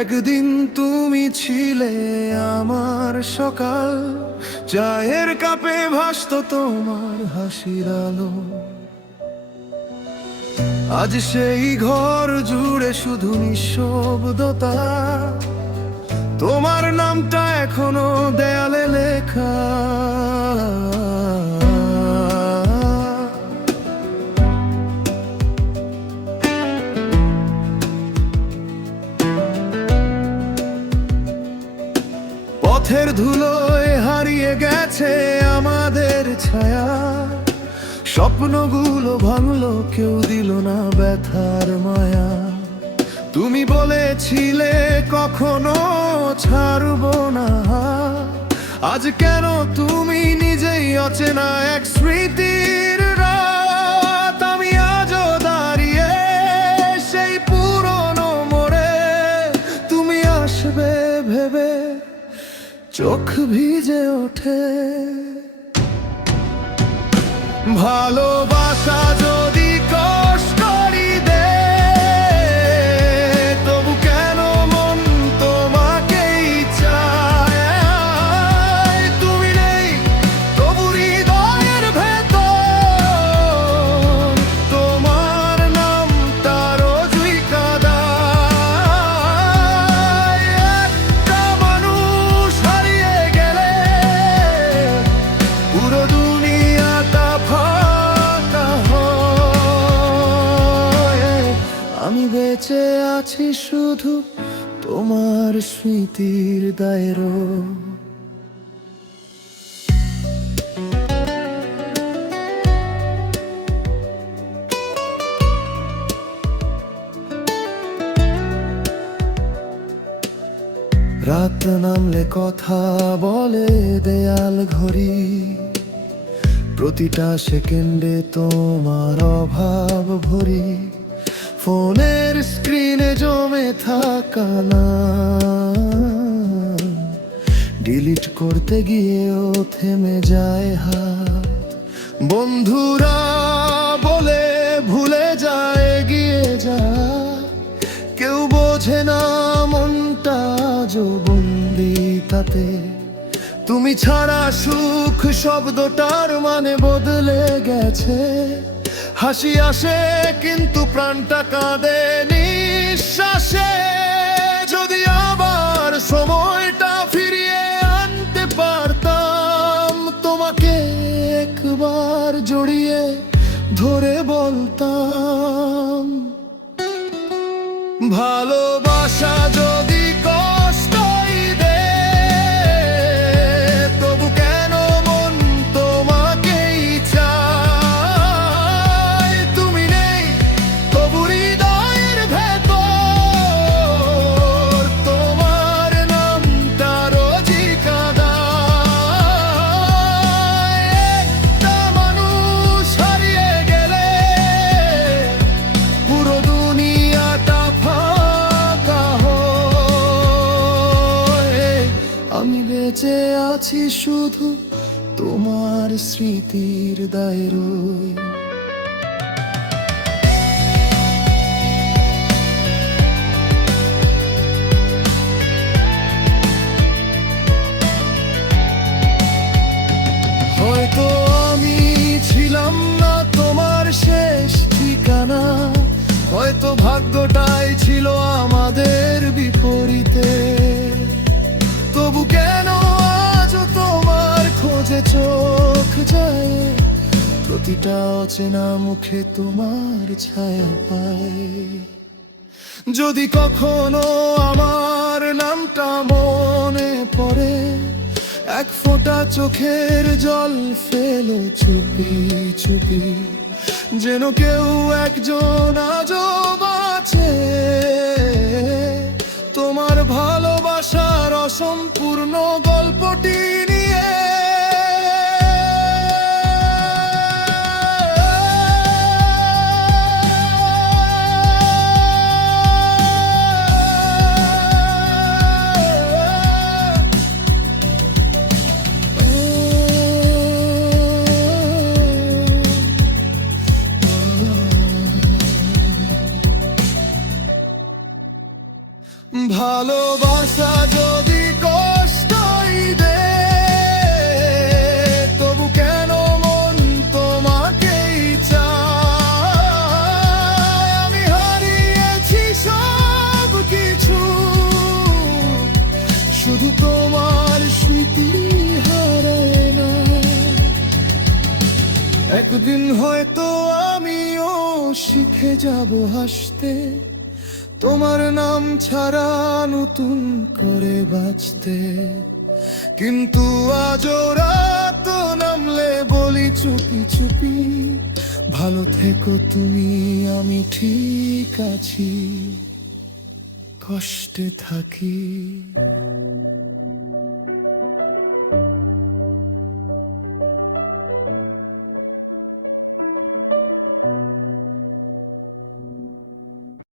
একদিন তুমি ছিলে আমার সকাল, চায়ের কাপে ভাসতো তোমার হাসির আলো। আজ সেই ঘর জুড়ে শুধু নিঃশব্দতা, তোমার নামটা এখনো দেয়ালে লেখা। পথের ধুলোয় হারিয়ে গেছে আমাদের ছায়া, স্বপ্নগুলো ভাঙলো কেউ দিল না ব্যথার মায়া। তুমি বলেছিলে কখনো ছাড়বো না, আজ কেন তুমি নিজেই অচেনা এক স্মৃতির রাত। আমি আজও দাঁড়িয়ে সেই পুরনো মোড়ে, তুমি আসবে ভেবে চোখ ভিজে ওঠে। ভালোবাসা যদি কষ্টই দেয়, তবু কেন মন তোমাকেই চায়। তুমি নেই তবু হৃদয়ের ভেতর তোমার নামটা রোজই কাঁদায়। একটা মানুষ হারিয়ে গেলে পুরো দুনিয়াটা ফাঁকা হয়। আমি বেঁচে আছি শুধু তোমার স্মৃতির দায়েরও। রাত নামলে কথা বলে দেয়াল ঘড়ি, প্রতিটা সেকেন্ডে তোমার অভাব ভরি। ফোনের স্ক্রিনে জমে থাকা না, ডিলিট করতে গিয়েও থেমে যায় হাত। বন্ধুরা বলে ভুলে যায় এগিয়ে যা, কেউ বোঝে না মনটা আজও বন্দি তাতে। তুমি ছাড়া সুখ শব্দটার মানে বদলে গেছে। হাসি আসে কিন্তু প্রাণটা কাঁদে নিঃশ্বাসে। যদি আবার সময়টা ফিরিয়ে আনতে পারতাম, তোমাকে একবার জড়িয়ে ধরে বলতাম, ভালোবাসা যদি কষ্টই দেয়, তবু কেন মন তোমাকেই চায়। তুমি নেই তবু হৃদয়ের ভেতর তোমার নামটা রোজই কাঁদায়। একটা মানুষ হারিয়ে গেলে পুরো দুনিয়াটা ফাঁকা হয়। আমি বেঁচে আছি শুধু তোমার স্মৃতির দায়েরোয়। হয়তো আমি ছিলাম না তোমার শেষ ঠিকানা, হয়তো ভাগ্যটাই ছিল আমাদের বিপরীতে। তবু কেন আজও তোমার খোঁজে চোখ যায়, প্রতিটা অচেনা মুখে তোমার ছায়া পায়। যদি কখনো আমার নামটা মনে পড়ে, এক ফোঁটা চোখের জল ফেলো চুপি চুপি, যেন কেউ একজন আজও বাঁচে তোমার ভালোবাসার অসম্পূর্ণ গল্পটি নিয়ে। ভালো শিখে যাব হাসতে, তোমার নাম ছাড়া নতুন করে বাঁচতে। কিন্তু আজও রাত নামলে বলি চুপি চুপি, ভালো থেকো তুমি, আমি ঠিক আছি, কষ্টে থাকি।